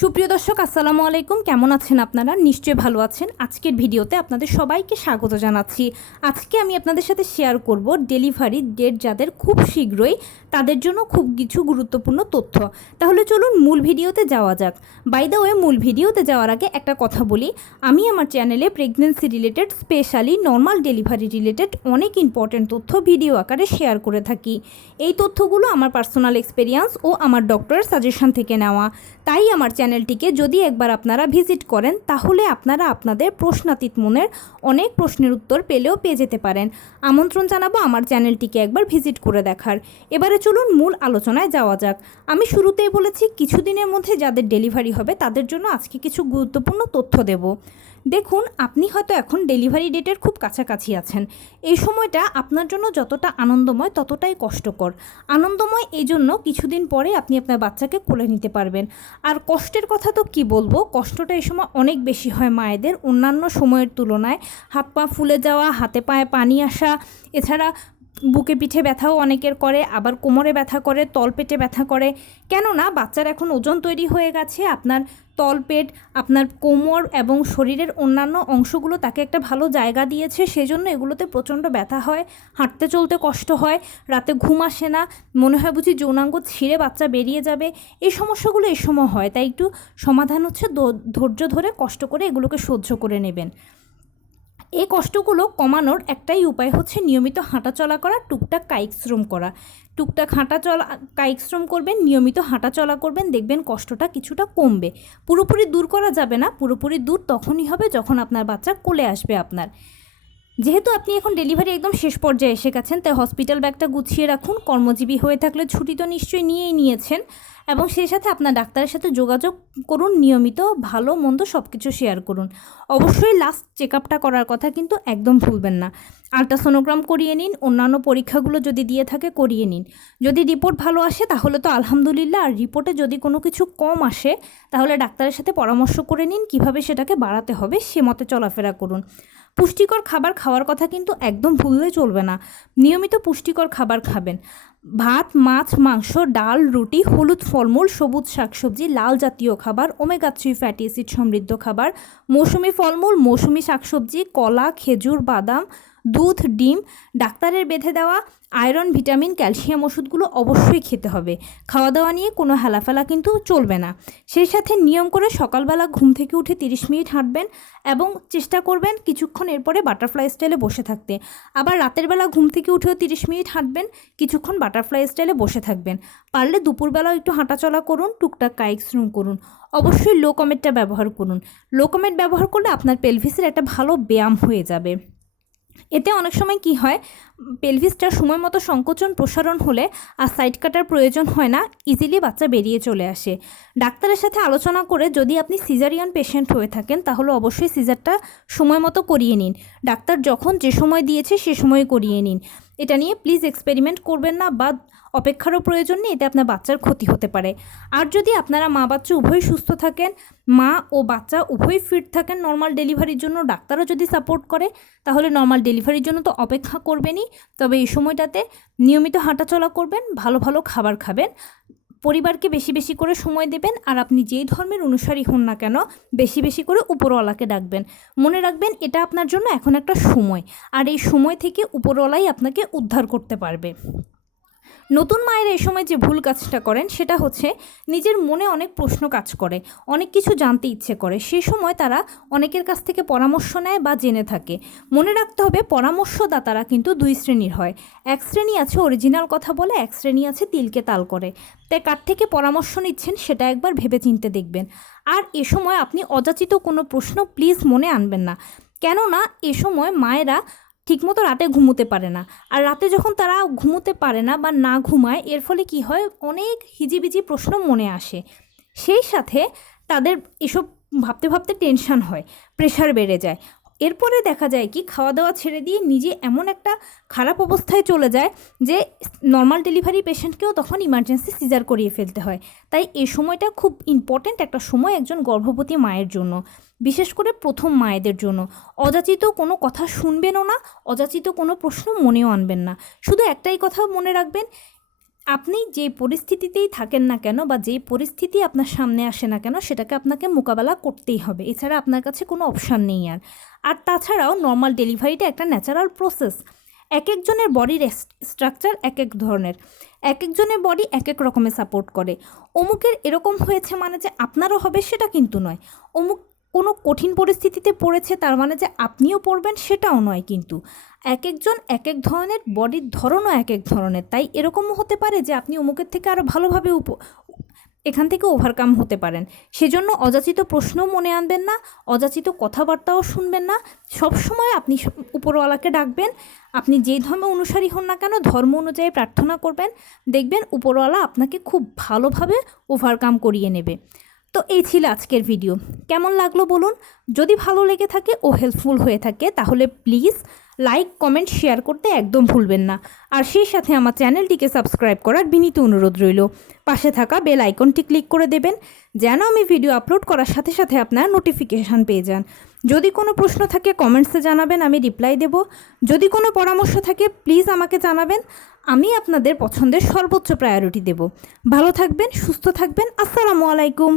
সুপ্রিয় দর্শক আসসালামু আলাইকুম, কেমন আছেন আপনারা? নিশ্চয়ই ভালো আছেন। আজকের ভিডিওতে আপনাদের সবাইকে স্বাগত জানাচ্ছি। আজকে আমি আপনাদের সাথে শেয়ার করব ডেলিভারি ডেট যাদের খুব শীঘ্রই, তাদের জন্য খুব কিছু গুরুত্বপূর্ণ তথ্য। তাহলে চলুন মূল ভিডিওতে যাওয়া যাক। বাই দ্য ওয়ে, মূল ভিডিওতে যাওয়ার আগে একটা কথা বলি, আমি আমার চ্যানেলে pregnancy related, specially normal delivery related অনেক ইম্পর্টেন্ট তথ্য ভিডিও আকারে শেয়ার করে থাকি। এই তথ্যগুলো আমার পার্সোনাল এক্সপেরিয়েন্স ও আমার ডক্টরের সাজেশন থেকে নেওয়া। তাই আমার চ্যানেলটিকে যদি একবার আপনারা ভিজিট করেন, তাহলে আপনারা আপনাদের প্রশ্নাতীত মনের অনেক প্রশ্নের উত্তর পেয়ে যেতে পারেন। আমন্ত্রণ জানাবো আমার চ্যানেলটিকে একবার ভিজিট করে দেখার। এবারে চলুন মূল আলোচনায় যাওয়া যাক। আমি শুরুতেই বলেছি কিছুদিনের মধ্যে যাদের ডেলিভারি হবে তাদের জন্য আজকে কিছু গুরুত্বপূর্ণ তথ্য দেব। দেখুন, আপনি হয়তো এখন ডেলিভারি ডেটের খুব কাছাকাছি আছেন। এই সময়টা আপনার জন্য যতটা আনন্দময় ততটাই কষ্টকর। আনন্দময় এই জন্য কিছুদিন পরে আপনি আপনার বাচ্চাকে কোলে নিতে পারবেন। আর কষ্টের কথা তো কি বলবো, কষ্টটা এই সময় অনেক বেশি হয় মায়েদের অন্যান্য সময়ের তুলনায়। হাত পা ফুলে যাওয়া, হাতে পায়ে পানি আসা, এছাড়া বুকে পিঠে ব্যথাও অনেকের করে, আবার কোমরে ব্যথা করে, তলপেটে ব্যথা করে। কেননা বাচ্চার এখন ওজন তৈরি হয়ে গেছে, আপনার তলপেট, আপনার কোমর এবং শরীরের অন্যান্য অংশগুলো তাকে একটা ভালো জায়গা দিয়েছে, সেজন্য এগুলোতে প্রচণ্ড ব্যথা হয়, হাঁটতে চলতে কষ্ট হয়, রাতে ঘুম আসে না, মনে হয় বুঝি যৌনাঙ্গ ছিঁড়ে বাচ্চা বেরিয়ে যাবে। এই সমস্যাগুলো এই সময় হয়। তাই একটু সমাধান হচ্ছে ধৈর্য ধরে কষ্ট করে এগুলোকে সহ্য করে নেবেন। এই কষ্টগুলো কমানোর একটাই উপায় হচ্ছে নিয়মিত হাঁটাচলা করা, টুকটাক কায়িক শ্রম করা। টুকটাক কায়িক শ্রম করবেন, নিয়মিত হাঁটাচলা করবেন, দেখবেন কষ্টটা কিছুটা কমবে। পুরোপুরি দূর করা যাবে না, পুরোপুরি দূর তখনই হবে যখন আপনার বাচ্চা কোলে আসবে আপনার। যেহেতু আপনি এখন ডেলিভারি একদম শেষ পর্যায়ে এসে গেছেন, তাই হসপিটাল ব্যাগটা গুছিয়ে রাখুন। কর্মজীবী হয়ে থাকলে ছুটি তো নিশ্চয়ই নিয়েই নিয়েছেন, এবং সেই সাথে আপনার ডাক্তারের সাথে যোগাযোগ করুন, নিয়মিত ভালো মন্দ সব কিছু শেয়ার করুন। অবশ্যই লাস্ট চেক আপটা করার কথা কিন্তু একদম ভুলবেন না। আলট্রাসোনোগ্রাম করিয়ে নিন, অন্যান্য পরীক্ষাগুলো যদি দিয়ে থাকে করিয়ে নিন। যদি রিপোর্ট ভালো আসে তাহলে তো আলহামদুলিল্লাহ, আর রিপোর্টে যদি কোনো কিছু কম আসে তাহলে ডাক্তারের সাথে পরামর্শ করে নিন কীভাবে সেটাকে বাড়াতে হবে, সে মতে চলাফেরা করুন। পুষ্টিকর খাবার খাওয়ার কথা কিন্তু একদম ভুললে চলবে না। নিয়মিত পুষ্টিকর খাবার খাবেন। ভাত, মাছ, মাংস, ডাল, রুটি, হলুদ ফলমূল, সবুজ শাকসবজি, লাল জাতীয় খাবার, ওমেগা 3 ফ্যাটি অ্যাসিড সমৃদ্ধ খাবার, মৌসুমি ফলমূল, মৌসুমি শাকসবজি, কলা, খেজুর, বাদাম, দুধ, ডিম, ডাক্তারের বেঁধে দেওয়া আয়রন, ভিটামিন, ক্যালসিয়াম ওষুধগুলো অবশ্যই খেতে হবে। খাওয়া দাওয়া নিয়ে কোনো হেলাফেলা কিন্তু চলবে না। সেই সাথে নিয়ম করে সকালবেলা ঘুম থেকে উঠে 30 মিনিট হাঁটবেন, এবং চেষ্টা করবেন কিছুক্ষণ এরপরে বাটারফ্লাই স্টাইলে বসে থাকতে। আবার রাতের বেলা ঘুম থেকে উঠেও 30 মিনিট হাঁটবেন, কিছুক্ষণ বাটারফ্লাই স্টাইলে বসে থাকবেন। পারলে দুপুরবেলাও একটু হাঁটাচলা করুন, টুকটাক কায়িক শ্রম করুন। অবশ্যই লো কমেটটা ব্যবহার করুন। লো কমেট ব্যবহার করলে আপনার পেলভিসের একটা ভালো ব্যায়াম হয়ে যাবে। এতে অনেক সময় কি হয়, পেলভিসটা সময় মতো সংকোচন প্রসারণ হলে আর সাইড কাটার প্রয়োজন হয় না, ইজিলি বাচ্চা বেরিয়ে চলে আসে। ডাক্তারের সাথে আলোচনা করে যদি আপনি সিজারিয়ান পেশেন্ট হয়ে থাকেন তাহলে অবশ্যই সিজারটা সময় মতো করিয়ে নিন। ডাক্তার যখন যে সময় দিয়েছে সে সময় করিয়ে নিন। এটা নিয়ে প্লিজ এক্সপেরিমেন্ট করবেন না, বা অপেক্ষারও প্রয়োজন নেই, এতে আপনার বাচ্চার ক্ষতি হতে পারে। আর যদি আপনারা মা বাচ্চা উভয়ই সুস্থ থাকেন, মা ও বাচ্চা উভয়ই ফিট থাকেন নর্মাল ডেলিভারির জন্য, ডাক্তারও যদি সাপোর্ট করে, তাহলে নর্মাল ডেলিভারির জন্য তো অপেক্ষা করবেনই। তবে এই সময়টাতে নিয়মিত হাঁটাচলা করবেন, ভালো ভালো খাবার খাবেন, পরিবারকে বেশি বেশি করে সময় দেবেন, আর আপনি যেই ধর্মের অনুসারী হন না কেন বেশি বেশি করে উপরওয়ালাকে ডাকবেন। মনে রাখবেন এটা আপনার জন্য এখন একটা সময়, আর এই সময় থেকে উপরওয়ালাই আপনাকে উদ্ধার করতে পারবে। নতুন মায়েরা এই সময় যে ভুল কাজটা করেন সেটা হচ্ছে নিজের মনে অনেক প্রশ্ন কাজ করে, অনেক কিছু জানতে ইচ্ছে করে। সেই সময় তারা অনেকের কাছ থেকে পরামর্শ নেয় বা জেনে থাকে। মনে রাখতে হবে পরামর্শদাতারা কিন্তু দুই শ্রেণীর হয়। এক শ্রেণী আছে অরিজিনাল কথা বলে, এক শ্রেণী আছে তিলকে তাল করে। তাই কার থেকে পরামর্শ নিচ্ছেন সেটা একবার ভেবে চিন্তে দেখবেন। আর এ সময় আপনি অযাচিত কোনো প্রশ্ন প্লিজ মনে আনবেন না, কেননা এ সময় মায়েরা ঠিকমতো রাতে ঘুমোতে পারে না। আর রাতে যখন তারা ঘুমোতে পারে না বা না ঘুমায়, এর ফলে কি হয়, অনেক হিজিবিজি প্রশ্ন মনে আসে। সেই সাথে তাদের এসব ভাবতে ভাবতে টেনশন হয়, প্রেশার বেড়ে যায়। এরপরে দেখা যায় কি, খাওয়া দাওয়া ছেড়ে দিয়ে নিজে এমন একটা খারাপ অবস্থায় চলে যায় যে নর্মাল ডেলিভারি পেশেন্টকেও তখন ইমার্জেন্সি সিজার করিয়ে ফেলতে হয়। তাই এই সময়টা খুব ইম্পর্ট্যান্ট একটা সময় একজন গর্ভবতী মায়ের জন্য, বিশেষ করে প্রথম মায়েদের জন্য। অযাচিত কোনো কথা শুনবেনও না, অযাচিত কোনো প্রশ্ন মনেও আনবেন না। শুধু একটাই কথা মনে রাখবেন, আপনি যে পরিস্থিতিতেই থাকেন না কেন বা যে পরিস্থিতি আপনার সামনে আসে না কেন সেটাকে আপনাকে মোকাবেলা করতেই হবে, এছাড়া আপনার কাছে কোনো অপশান নেই। আর তাছাড়াও নর্মাল ডেলিভারিটা একটা ন্যাচারাল প্রসেস। এক একজনের বডির স্ট্রাকচার এক এক ধরনের, এক একজনের বডি এক এক রকমের সাপোর্ট করে। অমুকের এরকম হয়েছে মানে যে আপনারও হবে সেটা কিন্তু নয়। অমুক কোনো কঠিন পরিস্থিতিতে পড়েছে তার মানে যে আপনিও পড়বেন সেটাও নয়। কিন্তু এক একজন এক এক ধরনের, বডির ধরনও এক এক ধরনের, তাই এরকমও হতে পারে যে আপনি অমুকের থেকে আরও ভালোভাবে এখান থেকে ওভারকাম হতে পারেন। সেজন্য অযাচিত প্রশ্নও মনে আনবেন না, অযাচিত কথাবার্তাও শুনবেন না। সবসময় আপনি উপরওয়ালাকে ডাকবেন। আপনি যেই ধর্ম অনুসারী হন না কেন ধর্ম অনুযায়ী প্রার্থনা করবেন, দেখবেন উপরওয়ালা আপনাকে খুব ভালোভাবে ওভারকাম করিয়ে নেবে। তো এই ছিল আজকের ভিডিও। কেমন লাগলো বলুন? যদি ভালো লেগে থাকে ও হেল্পফুল হয়ে থাকে তাহলে প্লিজ লাইক, কমেন্ট, শেয়ার করতে একদম ভুলবেন না। আর সেই সাথে আমার চ্যানেলটিকে সাবস্ক্রাইব করার বিনীত অনুরোধ রইল। পাশে থাকা বেল আইকনটি ক্লিক করে দেবেন যেন আমি ভিডিও আপলোড করার সাথে সাথে আপনার নোটিফিকেশান পেয়ে যান। যদি কোনো প্রশ্ন থাকে কমেন্টসে জানাবেন, আমি রিপ্লাই দেব। যদি কোনো পরামর্শ থাকে প্লিজ আমাকে জানাবেন, আমি আপনাদের পছন্দের সর্বোচ্চ প্রায়োরিটি দেব। ভালো থাকবেন, সুস্থ থাকবেন। আসসালামু আলাইকুম।